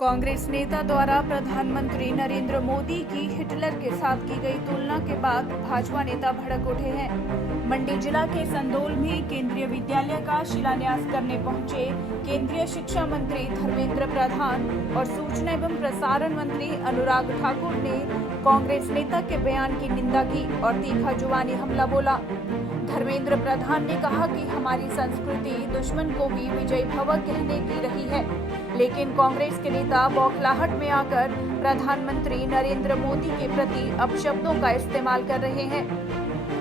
कांग्रेस नेता द्वारा प्रधानमंत्री नरेंद्र मोदी की हिटलर के साथ की गई तुलना के बाद भाजपा नेता भड़क उठे हैं। मंडी जिला के संदोल में केंद्रीय विद्यालय का शिलान्यास करने पहुंचे केंद्रीय शिक्षा मंत्री धर्मेंद्र प्रधान और सूचना एवं प्रसारण मंत्री अनुराग ठाकुर ने कांग्रेस नेता के बयान की निंदा की और तीखा जुबानी हमला बोला। धर्मेंद्र प्रधान ने कहा कि हमारी संस्कृति दुश्मन को भी विजय भव कहने की रही है, लेकिन कांग्रेस के नेता बौखलाहट में आकर प्रधानमंत्री नरेंद्र मोदी के प्रति अपशब्दों का इस्तेमाल कर रहे हैं।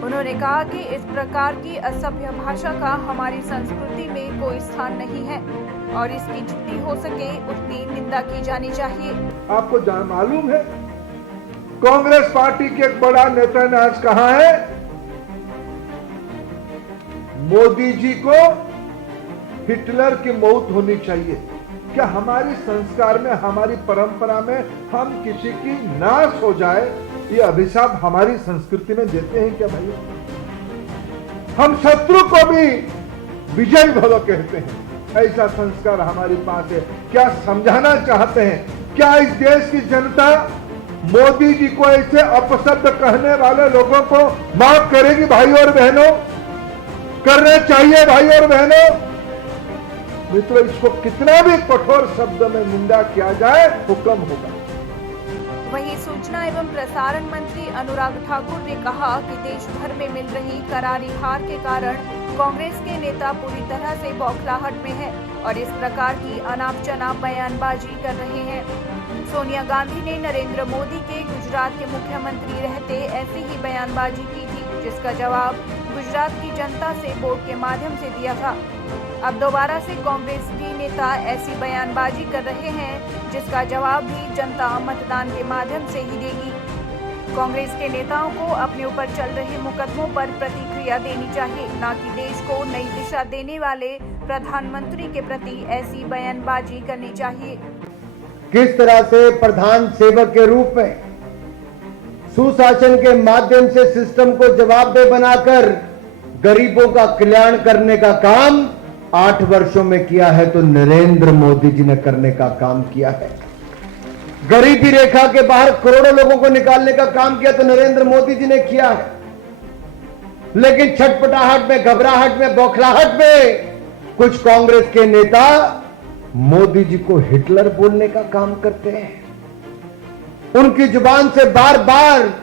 उन्होंने कहा कि इस प्रकार की असभ्य भाषा का हमारी संस्कृति में कोई स्थान नहीं है और इसकी जितनी हो सके उतनी निंदा की जानी चाहिए। आपको मालूम है, कांग्रेस पार्टी के एक बड़ा नेता ने आज कहा है मोदी जी को हिटलर की मौत होनी चाहिए। क्या हमारी संस्कार में, हमारी परंपरा में हम किसी की नाश हो जाए ये अभिशाप हमारी संस्कृति में देते हैं क्या भाई? हम शत्रु को भी विजय भव कहते हैं, ऐसा संस्कार हमारे पास है। क्या समझाना चाहते हैं? क्या इस देश की जनता मोदी जी को ऐसे अपशब्द कहने वाले लोगों को माफ करेगी? भाई और बहनों, करना चाहिए भाई और बहनों। मित्रों, इसको कितना भी कठोर शब्द में निंदा किया जाए वो कम होगा। वहीं सूचना एवं प्रसारण मंत्री अनुराग ठाकुर ने कहा कि देश भर में मिल रही करारी हार के कारण कांग्रेस के नेता पूरी तरह से बौखलाहट में हैं और इस प्रकार की अनाप शनाप बयानबाजी कर रहे हैं। सोनिया गांधी ने नरेंद्र मोदी के गुजरात के मुख्यमंत्री रहते ऐसी ही बयानबाजी की थी, जिसका जवाब गुजरात की जनता से वोट के माध्यम से दिया था। अब दोबारा से कांग्रेस की नेता ऐसी बयानबाजी कर रहे हैं जिसका जवाब भी जनता मतदान के माध्यम से ही देगी। कांग्रेस के नेताओं को अपने ऊपर चल रहे मुकदमों पर प्रतिक्रिया देनी चाहिए, न कि देश को नई दिशा देने वाले प्रधानमंत्री के प्रति ऐसी बयानबाजी करनी चाहिए। किस तरह से प्रधान सेवक के रूप में सुशासन के माध्यम से सिस्टम को जवाबदेह बनाकर गरीबों का कल्याण करने का काम 8 वर्षों में किया है तो नरेंद्र मोदी जी ने करने का काम किया है। गरीबी रेखा के बाहर करोड़ों लोगों को निकालने का काम किया तो नरेंद्र मोदी जी ने किया है। लेकिन छटपटाहट में, घबराहट में, बौखलाहट में कुछ कांग्रेस के नेता मोदी जी को हिटलर बोलने का काम करते हैं। उनकी जुबान से बार बार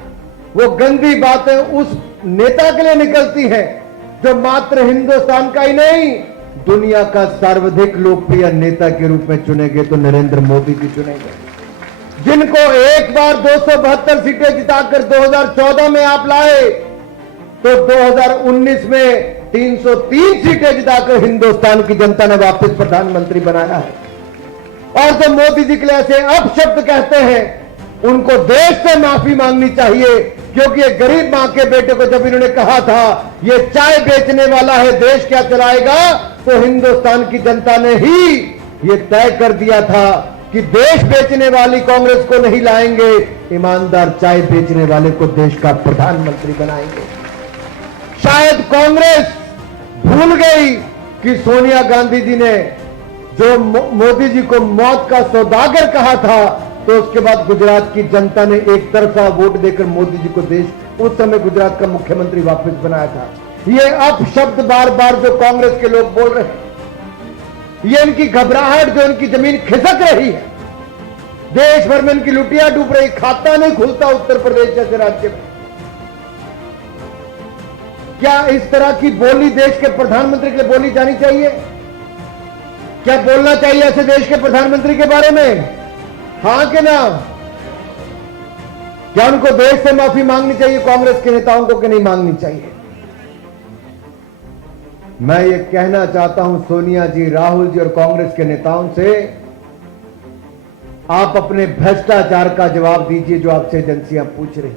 वो गंदी बातें उस नेता के लिए निकलती हैं जो मात्र हिंदुस्तान का ही नहीं, दुनिया का सर्वाधिक लोकप्रिय नेता के रूप में चुने गए तो नरेंद्र मोदी जी चुने गए, जिनको एक बार 272 सीटें जिताकर 2014 में आप लाए तो 2019 में 303 सीटें जिताकर हिंदुस्तान की जनता ने वापस प्रधानमंत्री बनाया है। और जो मोदी जी के लिए ऐसे अपशब्द कहते हैं उनको देश से माफी मांगनी चाहिए, क्योंकि ये गरीब मां के बेटे को जब इन्होंने कहा था ये चाय बेचने वाला है, देश क्या चलाएगा, तो हिंदुस्तान की जनता ने ही ये तय कर दिया था कि देश बेचने वाली कांग्रेस को नहीं लाएंगे, ईमानदार चाय बेचने वाले को देश का प्रधानमंत्री बनाएंगे। शायद कांग्रेस भूल गई कि सोनिया गांधी जी ने जो मोदी जी को मौत का सौदागर कहा था, तो उसके बाद गुजरात की जनता ने एक तरफा वोट देकर मोदी जी को देश, उस समय गुजरात का मुख्यमंत्री वापस बनाया था। ये अपशब्द बार बार जो कांग्रेस के लोग बोल रहे हैं, ये इनकी घबराहट जो इनकी जमीन खिसक रही है, देश भर में इनकी लुटिया डूब रही, खाता नहीं खुलता उत्तर प्रदेश जैसे राज्य में। क्या इस तरह की बोली देश के प्रधानमंत्री के लिए बोली जानी चाहिए? क्या बोलना चाहिए ऐसे देश के प्रधानमंत्री के बारे में? हाँ कि ना? क्या उनको देश से माफी मांगनी चाहिए कांग्रेस के नेताओं को कि नहीं मांगनी चाहिए? मैं ये कहना चाहता हूं सोनिया जी, राहुल जी और कांग्रेस के नेताओं से, आप अपने भ्रष्टाचार का जवाब दीजिए जो आपसे एजेंसियां पूछ रही।